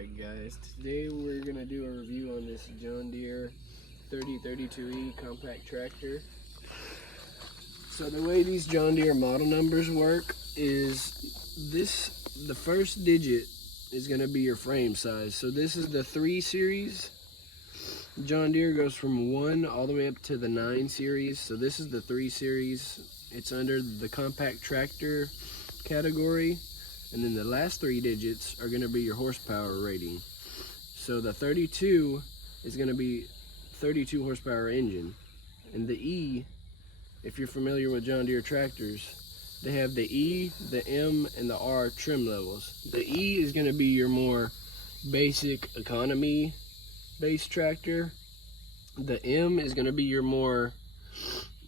Alright guys, today we're going to do a review on this John Deere 3032E compact tractor. So the way these John Deere model numbers work is the first digit is going to be your frame size. So this is the 3 series. John Deere goes from 1 all the way up to the 9 series. So this is the 3 series. It's under the compact tractor category. And then the last 3 digits are going to be your horsepower rating. So the 32 is going to be 32 horsepower engine. And the E, if you're familiar with John Deere tractors, they have the E, the M, and the R trim levels. The E is going to be your more basic economy based tractor. The M is going to be your more,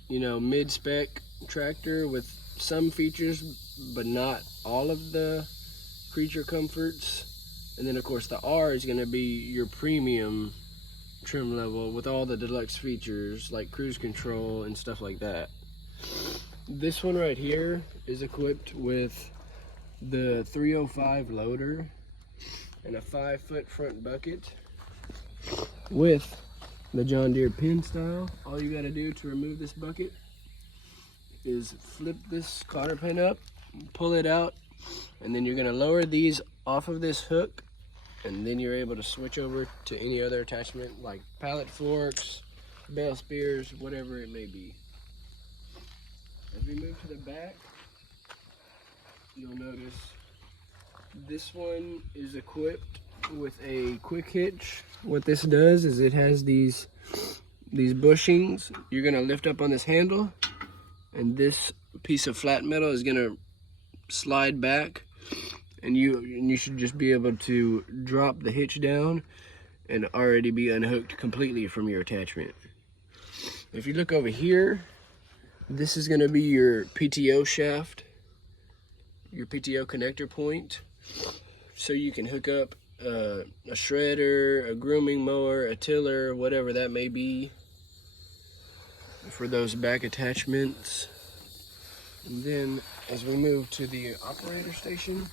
mid-spec tractor with some features, but not all of the creature comforts. And then of course the R is going to be your premium trim level with all the deluxe features like cruise control and stuff like that. This one right here is equipped with the 305 loader and a 5-foot front bucket with the John Deere pin style. All you got to do to remove this bucket is flip this cotter pin up, pull it out, and then you're going to lower these off of this hook, and then you're able to switch over to any other attachment like pallet forks, bale spears, whatever it may be. As we move to the back, you'll notice this one is equipped with a quick hitch. What this does is it has these bushings. You're going to lift up on this handle, and this piece of flat metal is going to slide back, and you should just be able to drop the hitch down and already be unhooked completely from your attachment. If you look over here, this is going to be your PTO shaft, your PTO connector point, so you can hook up a shredder, a grooming mower, a tiller, whatever that may be, for those back attachments. And then as we move to the operator station,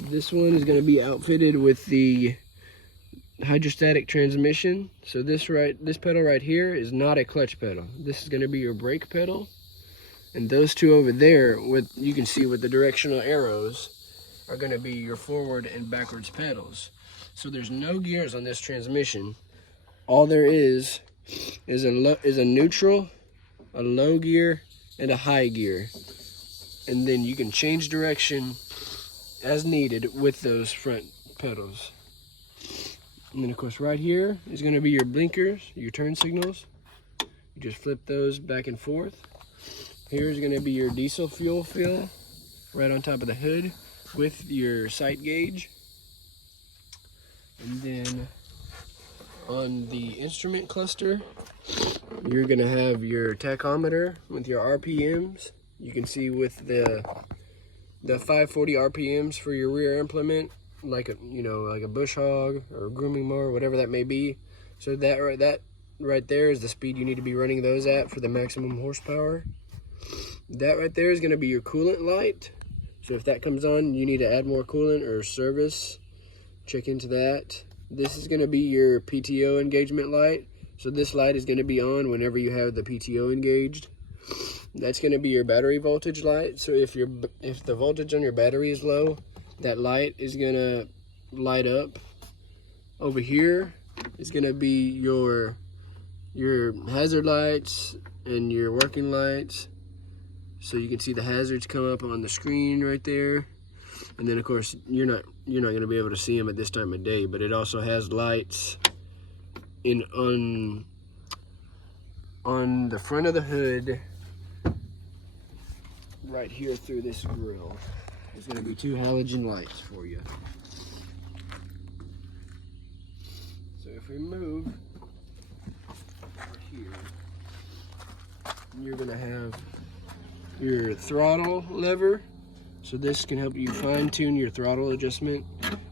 this one is going to be outfitted with the hydrostatic transmission. So this pedal right here is not a clutch pedal. This is going to be your brake pedal, and those two over there, you can see with the directional arrows, are going to be your forward and backwards pedals. So there's no gears on this transmission. All there is a neutral, a low gear, and a high gear. And then you can change direction as needed with those front pedals. And then of course right here is going to be your blinkers, your turn signals. You just flip those back and forth. Here's going to be your diesel fuel fill right on top of the hood with your sight gauge. And then on the instrument cluster, you're going to have your tachometer with your RPMs. You can see with the 540 RPMs for your rear implement, like a bush hog or a grooming mower, whatever that may be. So that right there is the speed you need to be running those at for the maximum horsepower. That right there is going to be your coolant light. So if that comes on, you need to add more coolant or service, check into that. This is going to be your PTO engagement light. So this light is going to be on whenever you have the PTO engaged. That's going to be your battery voltage light. So if the voltage on your battery is low, that light is going to light up. Over here is going to be your hazard lights and your working lights. So you can see the hazards come up on the screen right there. And then of course you're not going to be able to see them at this time of day, but it also has lights on the front of the hood right here through this grill. There's going to be 2 halogen lights for you. So if we move over here, you're going to have your throttle lever. So this can help you fine-tune your throttle adjustment,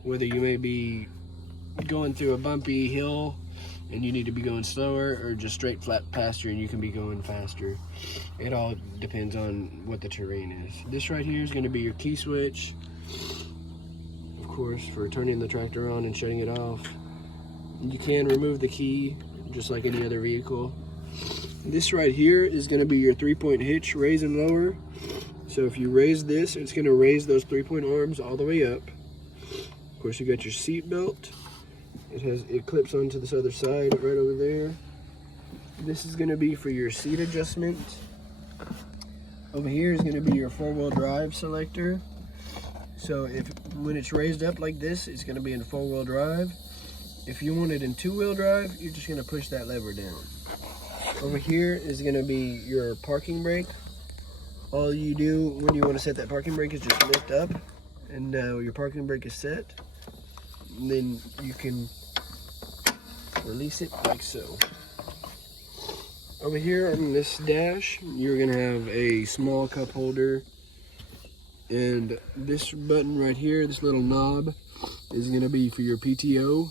whether you may be going through a bumpy hill and you need to be going slower, or just straight flat pasture and you can be going faster. It all depends on what the terrain is. This right here is going to be your key switch. Of course, for turning the tractor on and shutting it off. You can remove the key just like any other vehicle. This right here is going to be your 3-point hitch, raise and lower. So if you raise this, it's going to raise those 3-point arms all the way up. Of course, you got your seat belt. It clips onto this other side right over there. This is going to be for your seat adjustment. Over here is going to be your 4-wheel drive selector. So when it's raised up like this, it's going to be in 4-wheel drive. If you want it in 2-wheel drive, you're just going to push that lever down. Over here is going to be your parking brake. All you do when you want to set that parking brake is just lift up, and now your parking brake is set. And then you can release it like so. Over here on this dash, you're going to have a small cup holder. And this button right here, this little knob, is going to be for your PTO.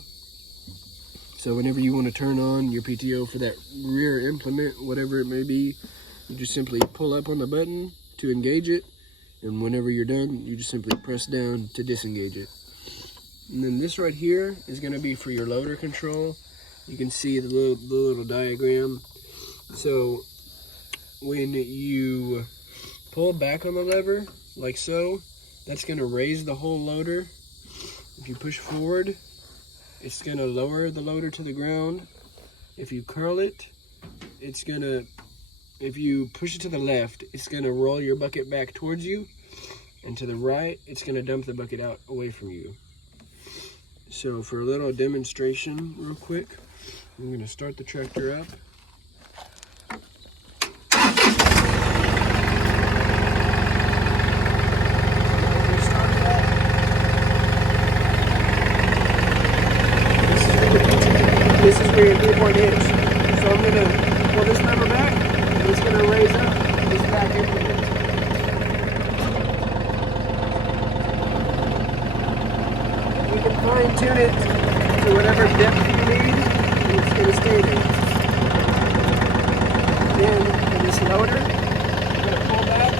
So whenever you want to turn on your PTO for that rear implement, whatever it may be, you just simply pull up on the button to engage it. And whenever you're done, you just simply press down to disengage it. And then this right here is going to be for your loader control. You can see the little diagram. So when you pull back on the lever, like so, that's going to raise the whole loader. If you push forward, it's going to lower the loader to the ground. If you curl it, if you push it to the left, it's going to roll your bucket back towards you. And to the right, it's going to dump the bucket out away from you. So for a little demonstration real quick, I'm going to start the tractor up. This is where your 3-point hitch. So I'm going to pull this lever back, and it's going to raise up this back implement. You can fine tune it to whatever depth you need, and it's going to stay there. Then, in this loader, I'm going to pull back.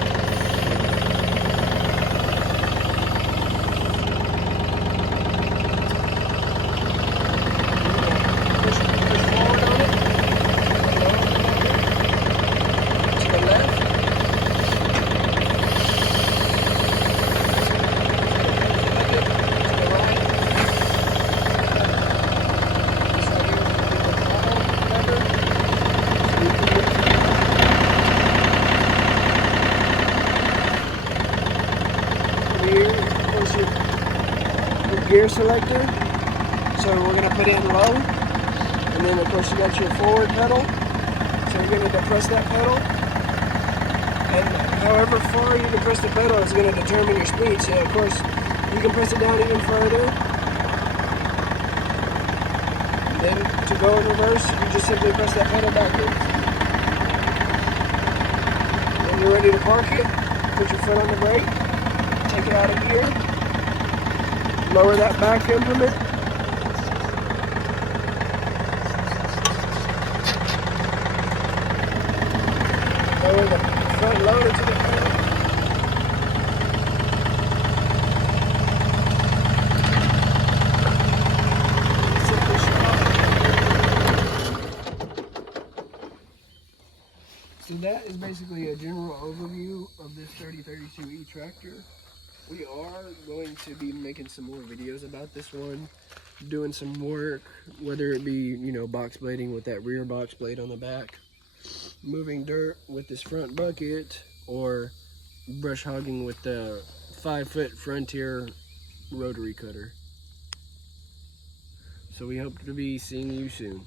Gear selector, so we're going to put it in low, and then of course you got your forward pedal, so you're going to depress that pedal, and however far you depress the pedal is going to determine your speed. So of course you can press it down even further, and then to go in reverse you just simply press that pedal backwards. When you're ready to park it, put your foot on the brake, take it out of gear, lower that back implement. Lower the front loader to the ground. Simply stop. So that is basically a general overview of this 3032E tractor. We are going to be making some more videos about this one, doing some work, whether it be, you know, box blading with that rear box blade on the back, moving dirt with this front bucket, or brush hogging with the 5-foot Frontier rotary cutter. So we hope to be seeing you soon.